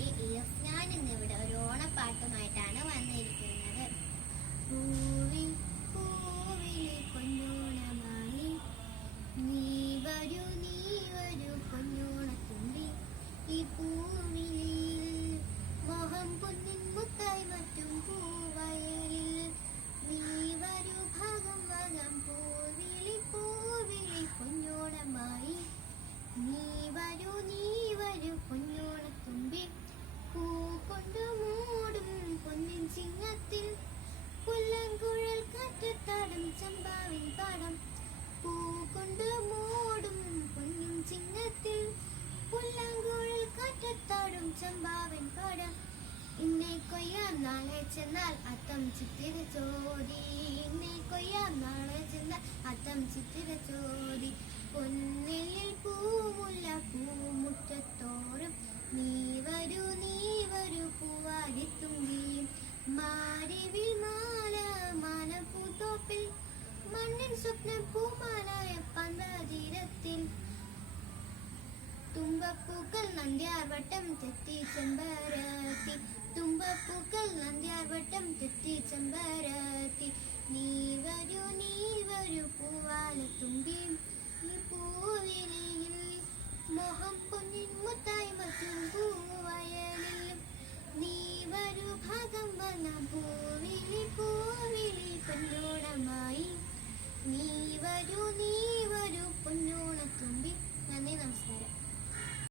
ഞാൻ ഇന്നിവിടെ ഒരു ഓണപ്പാട്ടുമായിട്ടാണ് വന്നിരിക്കുന്നത്. പൂവിലെ പൊന്നോണമായി നീ വരൂ പൊന്നോണത്തുമ്പി. ഈ പൂവിളിയിൽ മോഹം പൊന്നിൻ മുത്തായി മറ്റും പൂവയലിൽ നീ വരൂ ഭാഗം വകം. പൂവിളി പൊന്നോണമായി നീ വരൂ പൊന്നോണത്തുമ്പി. പൂ കൊണ്ടു മൂടും പൊന്നിൻ ചിങ്ങത്തിൽ പുല്ലങ്കുഴൽ കാറ്റത്താടും ചമ്പാവിൻ പാടം. പൂ കൊണ്ടു മൂടും പൊന്നിൻ ചിങ്ങത്തിൽ പുല്ലങ്കുഴൽ കാറ്റത്താടും ചമ്പാവിൻ പാടം. ഇന്നെ കൊയ്യാൻ നാളെ ചെന്നാൽ അത്തം ചിത്തിര ചോദി. ഇന്നെ കൊയ്യാൻ നാളെ ചെന്നാൽ അത്തം ചിത്തിര ചോദി. പൊന്നിൽ പൂമുല്ല പൂമുറ്റത്തോറും നീ വരൂ പൂവാരിത്തുമ്പി. മാരിവിൽ മാല മാനപ്പൂത്തോപ്പിൽ മണ്ണിൻ സ്വപ്നം പൂമാലായ പന്തതീരത്തിൽ. തുമ്പപ്പൂക്കൾ നന്ദ്യാർവട്ടം തെറ്റി ചെമ്പരത്തി. തുമ്പപ്പൂക്കൾ നന്ദ്യാർവട്ടം തെറ്റി ചെമ്പരത്തി. നീ വരൂ പൂവാലത്തുമ്പി. ഈ പൂവിളിയിൽ മോഹം പൊന്നിൻ മുത്തായി മറ്റും പൂവയലിൽ നീ വരൂ ഭാഗം വന്ന. പൂവിളി പൊന്നോണമായി നീ വരൂ പൊന്നോണത്തുമ്പി. നന്ദി, നമസ്കാരം.